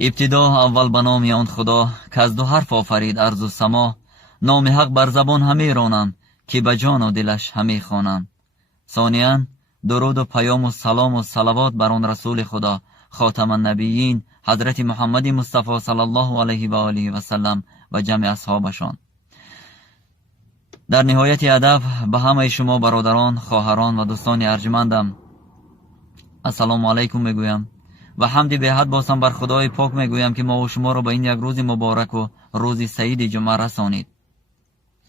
ابتدا اول به نام آن خدا که از دو حرف آفرید ارض و سما. نام حق بر زبان همی رانم که به جان و دلش همی خوانم. ثانیاً درود و پیام و سلام و صلوات بر آن رسول خدا خاتم النبیین حضرت محمد مصطفی صلی الله علیه و آله و سلم و جمع اصحابشان. در نهایت ادب به همه شما برادران، خواهران و دوستان ارجمندم السلام علیکم میگویم و حمد به حد باسم بر خدای پاک میگویم که ما و شما را به این یک روز مبارک و روز سعید جمعه رسانید.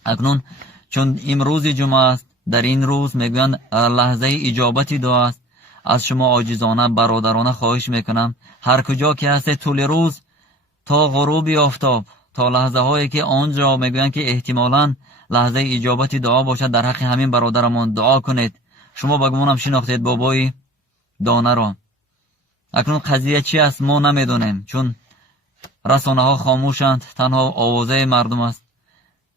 اکنون چون امروز جمعه است، در این روز میگویند لحظه اجابت دعا است. از شما عاجزانه برادرانه خواهش میکنم هر کجا که هست طول روز تا غروب آفتاب تا لحظه هایی که آنجا میگویند که احتمالاً لحظه اجابت دعا باشد در حق همین برادرمان دعا کنید. شما بگمانم شناختید بابای دانه را. اکنون قضیه چی است ما نمیدونیم، چون رسانه ها خاموشند، تنها آوازه مردم است.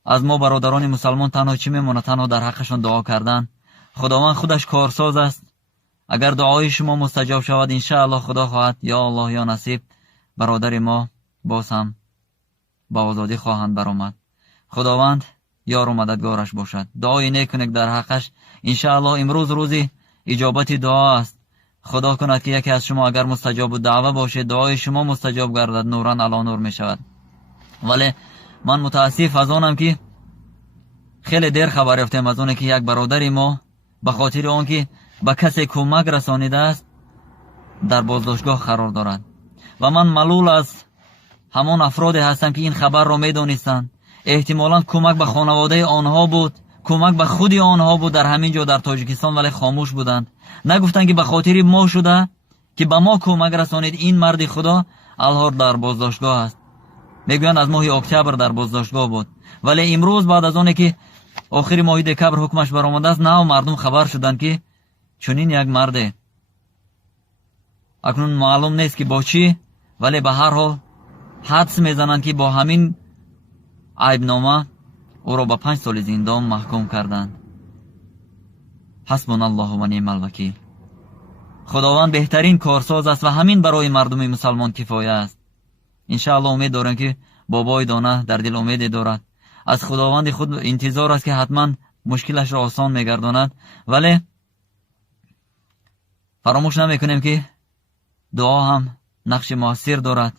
از ما برادران مسلمان تنها چی میمونه؟ تنها در حقشان دعا کردن. خداوند خودش کارساز است. اگر دعای شما مستجاب شود ان شاء الله خدا خواهد یا الله یا نصیب برادر ما باز هم با آزادی خواهند برآمد. خداوند یار و مددگارش باشد. دعای نیک کنید در حقش. ان شاء الله امروز روزی اجابت دعا است. خدا کند که یکی از شما اگر مستجاب دعوه باشه دعای شما مستجاب گردد، نوران علی نور می شود. ولی من متاسف از آنم که خیلی دیر خبر یافتم از اون که یک برادر ما به خاطر آن که به کسی کمک رسانیده است در بازداشتگاه قرار دارد و من ملول از همان افرادی هستم که این خبر را می دانستند. احتمالاً کمک به خانواده آنها بود، کمک به خودی آنها بود در همین جا در تاجیکستان، ولی خاموش بودند. نگفتند که به خاطر ما شده که به ما کمک رسانید. این مرد خدا الحال در بازداشتگاه است. میگویند از ماه اکتبر در بازداشتگاه بود، ولی امروز بعد از آنه که آخر ماه دکبر حکمش برآمده است نه مردم خبر شدند که چنین یک مرد اکنون معلوم نیست که با چی، ولی به هر حال حدس میزنند که با همین عیبنامه او را به 5 سال زندان محکوم کردند. حسبنا الله و نعم الوکیل. خداوند بهترین کارساز است و همین برای مردم مسلمان کفایه است. ان شاء الله امید دارم که بابای دانه در دل امید دارد. از خداوند خود انتظار است که حتما مشکلش را آسان میگرداند، ولی فراموش نمیکنیم که دعا هم نقش موثر دارد.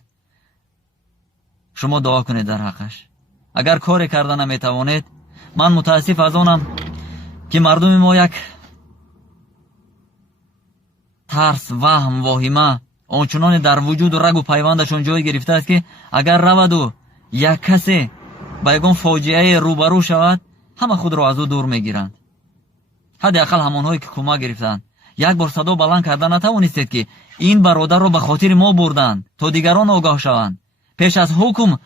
شما دعا کنید در حقش. اگر کاری کردن نمیتوانید، من متاسف از آنم که مردم ما یک ترس، وهم، واهمه آنچنان در وجود و رگ و پیوندشون جای گرفته است که اگر رود و یک کسی با یگان فاجعه روبرو شود همه خود را از او دور میگیرند. حداقل همانهایی که کمک گرفتند یک بار صدا بلند کردن نتوانستید که این برادر را به خاطر ما بردند تا دیگران آگاه شوند. پیش از حکم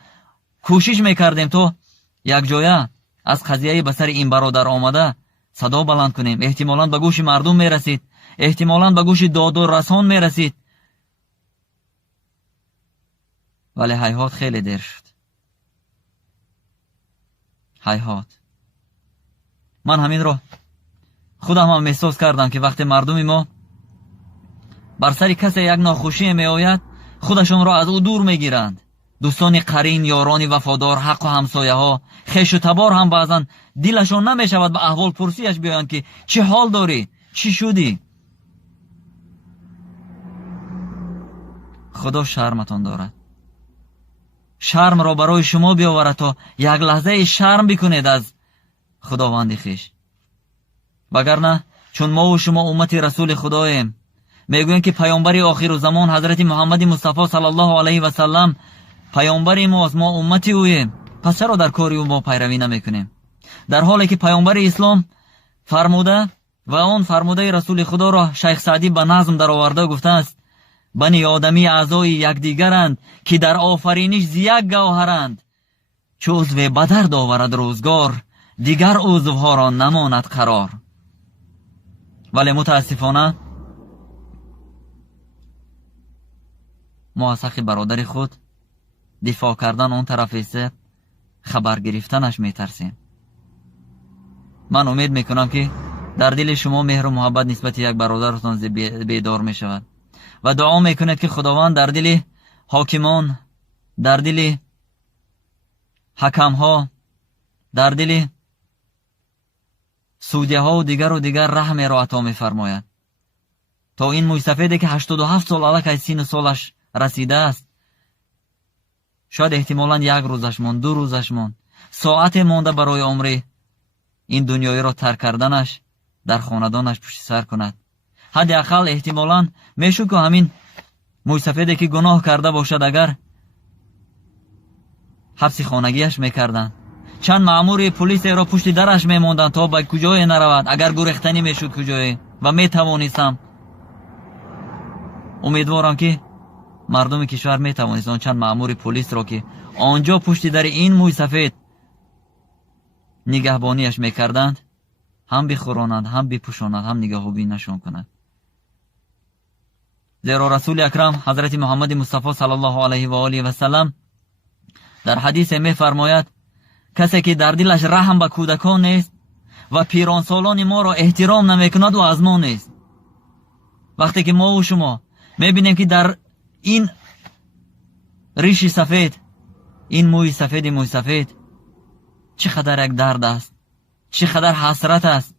کوشش میکردیم تا یک جایه از قضیه به سر این برادر آمده صدا بلند کنیم. احتمالاً به گوش مردم میرسید، احتمالاً به گوش داد و رسان میرسید، ولی هیهات خیلی دیر شد. هیهات. من همین را خودم هم احساس کردم که وقتی مردم ما بر سر کسی یک ناخوشی می آید خودشون را از او دور میگیرند. دوستان قرین، یاران وفادار، حق و همسایه ها، خویش و تبار هم بعضا دلشون نمی شود به احوال پرسیش بیایند که چه حال داری، چی شدی. خدا شرمتان دارد. شرم را برای شما بیاورد تا یک لحظه شرم بکنید از خداوند خویش. وگرنه چون ما و شما امت رسول خداییم، میگویند که پیامبر آخر زمان حضرت محمد مصطفی صلی الله علیه و سلم پیامبر ماست، ما امتی اویم، پس چرا در کاری او ما پیروی نمیکنیم؟ در حالی که پیامبر اسلام فرموده و آن فرموده رسول خدا را شیخ سعدی به نظم در آورده گفته است: بنی آدمی اعضای یکدیگرند که در آفرینش ز یک گوهرند. چو عضو بدرد آورد روزگار، دیگر عضوها را نماند قرار. ولی متاسفانه ما از حق برادر خود دفاع کردن اون طرف است، خبر گرفتنش میترسیم. من امید میکنم که در دل شما مهر و محبت نسبت یک برادرتان بیدار میشود و دعا میکنید که خداوند در دل حاکمان، در دل حکمها، در دل سودیه ها و دیگر رحم را عطا می فرماید. تا این موی سفیدی که 87 سال علاقه سین سالش رسیده است، شاید احتمالاً 1 روزش ماند، 2 روزش ماند، ساعت مانده برای عمر این دنیای را ترک کردنش، در خاندانش پشت سر کند. حداقل احتمالاً میشه که همین موی سفیدی که گناه کرده باشد اگر حبس خانگیش میکردند، چند مأمور پلیس را پشت درش میماندند تا به کجای نرود، اگر گریختنی میشد کجای و میتوانستم. امیدوارم که مردم کشور میتوانستند چند مأمور پلیس را که آنجا پشت در این موی سفید نگهبانیش میکردند هم بخورانند، هم بپوشانند، هم نگاهوبی نشان کنند. زیرا رسول اکرم حضرت محمد مصطفی صلی الله علیه و آله و سلم در حدیث میفرماید کسی که در دلش رحم به کودکان نیست و پیرانسالان ما را احترام نمیکند و از ما نیست. وقتی که ما و شما میبینیم که در این ریش سفید، این موی سفید چقدر یک درد است، چقدر حسرت است،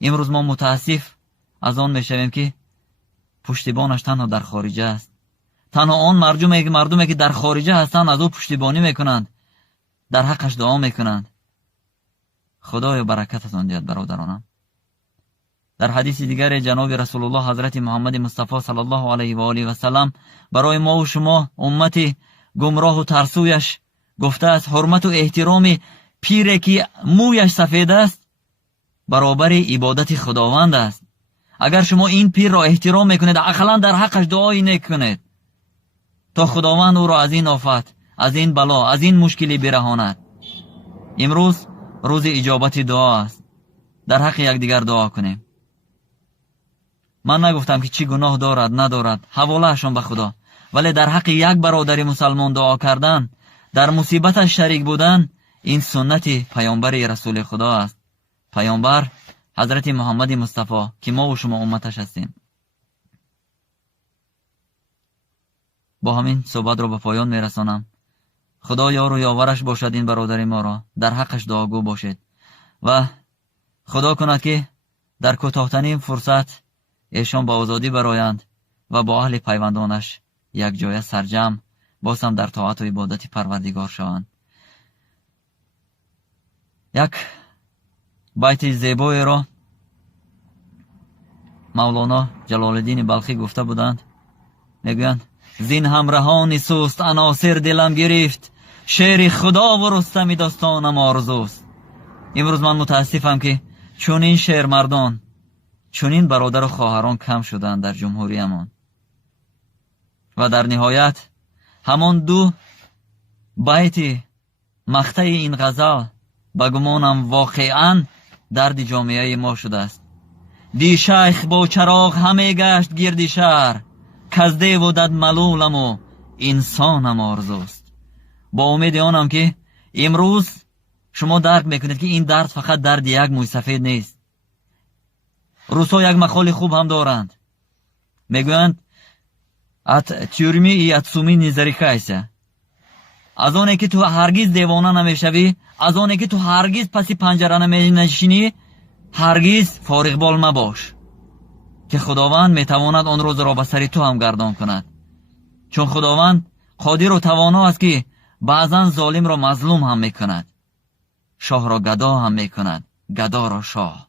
امروز ما متاسف از آن میشویم که پشتیبانش تنها در خارجه است. تنها آن مردمی که در خارجه هستند از او پشتیبانی میکنند، در حقش دعا میکنند. خدای برکت از آن دهد برادرانم. در حدیث دیگر جناب رسول الله حضرت محمد مصطفی صلی الله علیه و آله و سلم برای ما و شما امت گمراه و ترسویش گفته است حرمت و احترام پیری که مویش سفید است برابر عبادت خداوند است. اگر شما این پیر را احترام میکنید، اقلا در حقش دعایی نکنید تا خداوند او را از این آفت، از این بلا، از این مشکلی برهاند. امروز روز اجابت دعا است. در حق یکدیگر دعا کنیم. من نگفتم که چی گناه دارد ندارد، حوالهشان به خدا، ولی در حق یک برادر مسلمان دعا کردن، در مصیبتش شریک بودن، این سنت پیامبر رسول خدا است. پیامبر حضرت محمد مصطفی که ما و شما امتش هستیم. با همین صحبت را به پایان میرسانم. خدا یار و یاورش باشد این برادر ما را، در حقش دعاگو باشید و خدا کند که در کوتاه‌ترین فرصت ایشان با آزادی برآیند و با اهل پیوندانش یک جای سرجم بازم در طاعت و عبادت پروردگار شوند. یک بیت زیبایی را مولانا جلال الدین بلخی گفته بودند. میگویند زین همراهان سوست عناصر دلم گرفت، شعر خدا و رستم داستانم آرزوست. امروز من متاسفم که چون این شعر مردان، چون این برادر و خواهران کم شدند در جمهوری امان. و در نهایت همان 2 بیت مقطع این غزل بگمانم واقعا درد جامعه ما شده است. دی شیخ با چراغ همه گشت گردی شهر، کزده و دد ملولم و انسانم آرزوست. با امید آنم که امروز شما درک میکنید که این درد فقط درد یک موی سفید نیست. روسا یک مقال خوب هم دارند، میگویند ات تیورمی ای ات سومی نیزریکایسه. از آنه که تو هرگز دیوانه نمیشوی، از آنه که تو هرگز پسی پنجره نمیشینی، هرگز فارغ بال مباش که خداوند میتواند آن روز را به سر تو هم گردان کند. چون خداوند قادر و توانا است که بعضا ظالم را مظلوم هم میکند، شاه را گدا هم میکند، گدا را شاه.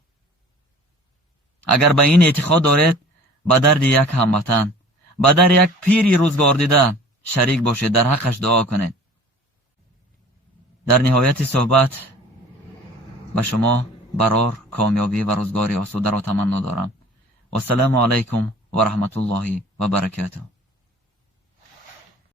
اگر به این اعتقاد دارید، به درد یک هموطن، به درد یک پیری روزگار دیده شریک باشید، در حقش دعا کنید. در نهایت صحبت به شما برار کامیابی و روزگاری آسوده را تمنا دارم. و السلام علیکم و رحمت الله و برکاته.